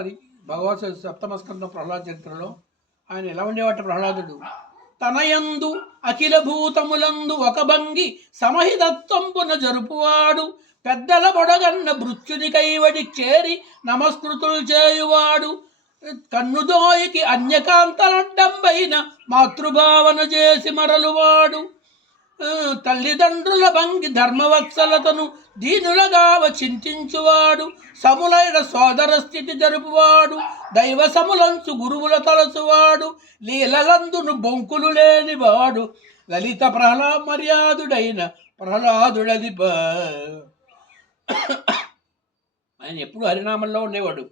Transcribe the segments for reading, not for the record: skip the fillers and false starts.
అది భగవత్ సప్తమ స్కందం ప్రహ్లాద చరిత్రలో. ఆయన ఎలా ఉండేవాట ప్రహ్లాదుడు? తనయందు అఖిల భూతములందు ఒక భంగి సమహితత్వంపున జరుపువాడు, పెద్దల బొడగన్న మృత్యుని కైవడి చేరి నమస్కృతులు చేయువాడు, కన్నుదోయికి అన్యకాంతలడ్డంబైన మాతృభావన చేసి మరలువాడు, తల్లిదండ్రుల భంగి ధర్మవత్సలతను దీనులగావ చింతించువాడు, సములైన సోదర స్థితి జరుపువాడు, దైవ సములంచు గురువుల తలచువాడు, లీలలందును బొంకులు లేనివాడు, లలిత మర్యాదుడైన ప్రహ్లాదుడది. ఆయన ఎప్పుడు హరినామంలో ఉండేవాడు.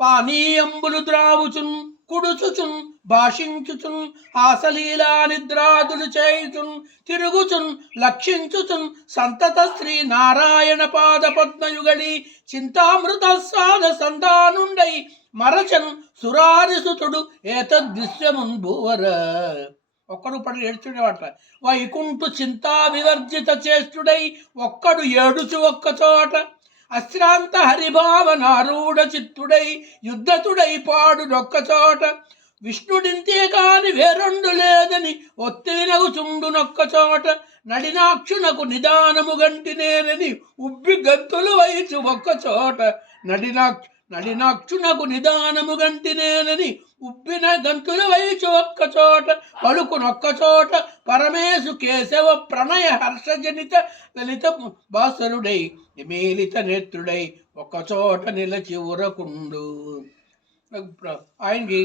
పానీయంబులు ద్రావుచున్ కుడుచుచున్ భాషించుచున్ ఆసలీలా నిద్రాదులు చేయుచున్ తిరుగుచున్ లక్షించుచున్ సంతత శ్రీ నారాయణ పాద పద్మయుగళి చింతామృత సాధ సంతానుండై మరచన్ సురారిసుతుడు ఏతదృశ్యమున్ భూవర. ఒక్కడు పడి ఏడ్చుడేవాట. వైకుంఠు చింతా వివర్జిత చేష్టుడై ఒక్కడు ఏడుచు ఒక్కచోట, అశ్రాంత హరిభావనారూఢ చిత్తుడై యుద్ధతుడై పాడు నొక్కచోట, విష్ణుడింతే కాని వేరొండు లేదని ఒత్తి వినగుచుండు నొక్కచోట, నడినాక్షునకు నిదానము గంటినేనని ఉబ్బి గంతులు వైచు ఒక్కచోట, నడినాక్షునకు నిదానము గంటినేనని ఉబ్బిన గంతులు వైచు ఒక్కచోట, పలుకునొక్కచోట పరమేశు కేశవ ప్రణయ హర్షజనిత లలిత బాసరుడై మేలిత నేత్రుడై ఒక్కచోట నిలచి ఉరకుండు. ఆయనకి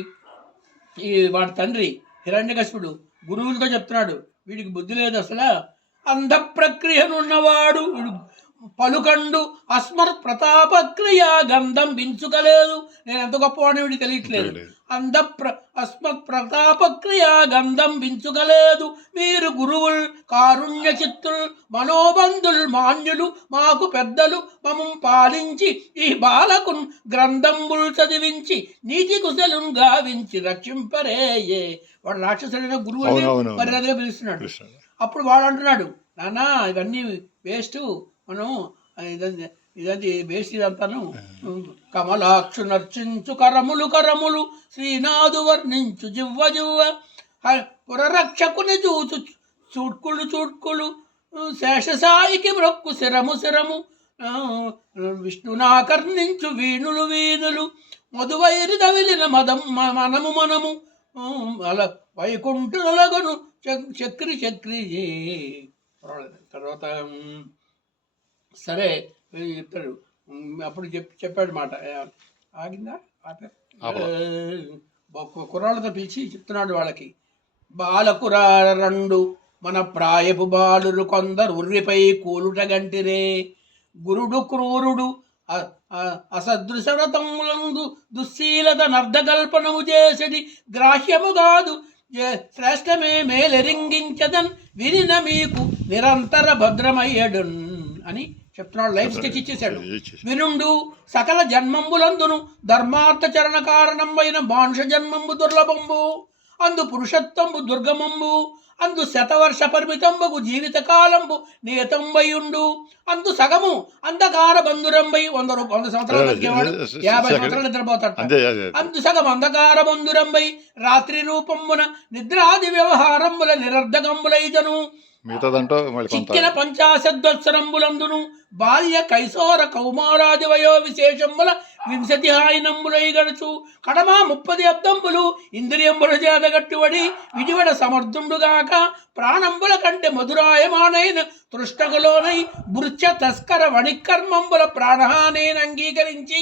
వాడి తండ్రి హిరణ్యకశిపుడు గురువులతో చెప్తున్నాడు, వీడికి బుద్ధి లేదు అసలు, అంధ ప్రక్రియనున్నవాడు పలుకండు అస్మత్ ప్రతాపక్రియ గంధం బించుకలేదు. నేను ఎంత గొప్పవాడిని వీడికి తెలియట్లేదు. అస్మత్ ప్రతాపక్రియ గంధం బించుకలేదు, మీరు గురువుల్ కారుణ్య చిత్తుల్ మనోబంధుల్ మాన్యులు మాకు పెద్దలు మమం పాలించి ఈ బాలకున్ గ్రంథంబుల్ చదివించి నీతి కుశలున్ గావించి రక్షింపరేయే. వాడు రాక్షసుడైన గురువు మరి అదే పిలుస్తున్నాడు. అప్పుడు వాడు అంటున్నాడు, నాన్న ఇవన్నీ వేస్ట్, మనం ఇదంతా వేస్ట్ ఇదంతాను. కమలాక్షు నర్చించు కరములు కరములు శ్రీనాథు వర్ణించు జివ్వ జివ్వ, పురరక్షకుని చూచు చూడ్కులు చూడ్కులు శేషసాయికి మ్రొక్కు శిరము శిరము, విష్ణునాకర్ణించు వీణులు వీణులు, మధువైరి దవిలిన మనము మనము, అలా వైకుంఠులగను చక్రి చక్రి. తర్వాత సరే చెప్తాడు. అప్పుడు చెప్పాడు మాట ఆగిందా, కుర్రాళ్ళతో పిలిచి చెప్తున్నాడు వాళ్ళకి, బాలకురారండు మన ప్రాయపు బాలురు కొందరు ఉర్రిపై కూలుట గంటిరే, గురుడు క్రూరుడు అసదృశరతములందు దుశ్శీలత నర్ధకల్పనము చేసడి గ్రాహ్యము కాదు శ్రేష్టమే మేలెరింగించదన్ వినిన మీకు నిరంతర భద్రమయ్యడున్ అని చెప్తున్నాడు. లైఫ్ స్కెచ్ ఇచ్చేశాడు. వినుండు సకల జన్మంబులందును ధర్మార్థ చరణ కారణమైన మానుష జన్మంబు దుర్లభంబు, అందు పురుషత్వంబు దుర్గమంబు, అందు శతవర్ష పరిమితంబగు జీవిత కాలంబు నియతంబయుండు, అందు సగము అంధకార బంధురంబై 100 సంవత్సరాలు బతికేవాడు 50 సంవత్సరాలు నిద్రపోతాడు. అందు సగం అంధకార బంధురంబై రాత్రి రూపంబున నిద్రాది వ్యవహారంబుల నిరర్ధకంబులైదను, చిక్కిన పంచాశద్వత్సరంబులందును బాల్య కైశోర కౌమారాది వయో విశేషంబుల 20 హాయినంబులై గడుచు కడమా 30 అబ్దంబులు ఇంద్రియంబుల చేతగట్టుబడి విడివడ సమర్థుండుగాక, ప్రాణంబుల కంటే మధురాయమానైన తృష్టగులోనై భృత్య తస్కర వణికర్మంబుల ప్రాణహానేన అంగీకరించి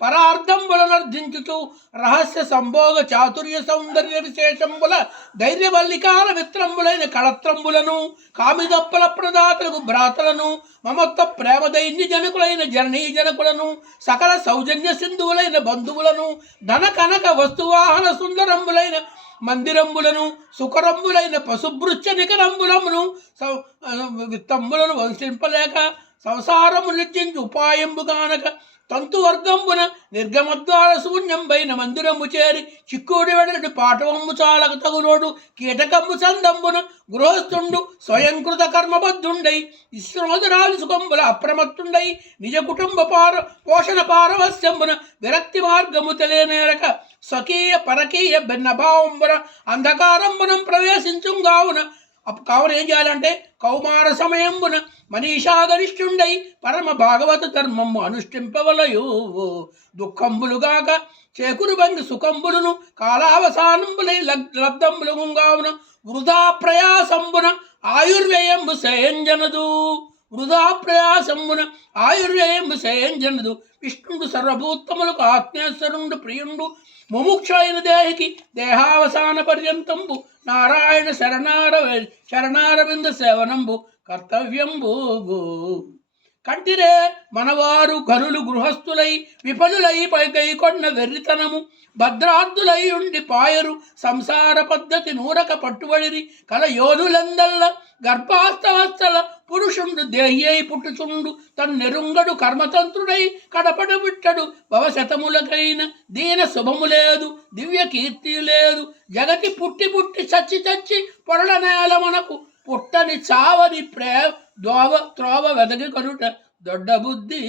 పరార్థంబులనర్ధించుతూ రహస్య సంభోగ చాతుర్య సౌందర్య విశేషంబుల ధైర్యవల్లికాల మిత్రంబులైన కళత్రంబులను కామిదప్పల ప్రదాతలకు భ్రాతలను మమత్వ ప్రేమ దైన్య జనకులైన జననీ జనకులను సకల సౌజన్య సింధువులైన బంధువులను ధన కనక వస్తువాహన సుందరంబులైన మందిరంబులను సుకరంబులైన పశుభృత్య నికరంబులమును విత్తంబులను వంశింపలేక సంసారము నిర్జించి ఉపాయంబుగానక తంతువర్గంబున నిర్గమద్వార శూన్యంబైన మందిరము చేరి చిక్కుడి వెడలటి పాఠవంబు చాలక తగులోడు కీటకంబు సందంబున గృహస్థుండు స్వయంకృత కర్మబద్ధుండై విశ్వనోదరాలు సుఖంబుల అప్రమత్తుండై నిజ కుటుంబ పోషణ పారవస్యంబున విరక్తి మార్గము తెలియనేరక స్వకీయ పరకీయ భిన్నభావంబున అంధకారంబునం ప్రవేశించుగావున కావున ఏం చేయాలంటే కౌమార సమయంబున మనీషాగరిష్ఠుండై పరమ భాగవత ధర్మము అనుష్ఠింపవలయు దుఃఖంబులుగాక చేకురు భంగి సుఖంబులను కాలావసానంబులై లబ్ధంబులుగావున వృధా ప్రయాసంబున ఆయుర్వ్యయంబు సేయంజనదు వృధా ప్రయాసంబున ఆయుర్వ్యయంబు సేయంజనదు విష్ణుడు సర్వభూతములకు ఆత్మేశ్వరుండు ప్రియుండు ముముక్షైన దేహికి దేహావసాన పర్యంతంబు నారాయణ శరణారవింద సేవనంబు కర్తవ్యంబు కంటిరే మనవారు ఘనులు గృహస్థులై విఫలులై పైకొన్న వెర్రితనము భద్రార్థులై ఉండి పాయరు సంసార పద్ధతి నూరక పట్టుబడిరి కల యోధులందల్ల గర్భాస్తవస్థల పురుషుండు దేహ్యై పుట్టుచుండు తన్నెరుంగడు కర్మతంత్రుడై కడపడ విట్టడు భవశతములకైన దీన శుభము లేదు దివ్య కీర్తి లేదు జగతి పుట్టి పుట్టి చచ్చి చచ్చి పొరల నేల మనకు పుట్టని చావని త్రోవ వెదగి కనుట దొడ్డ బుద్ధి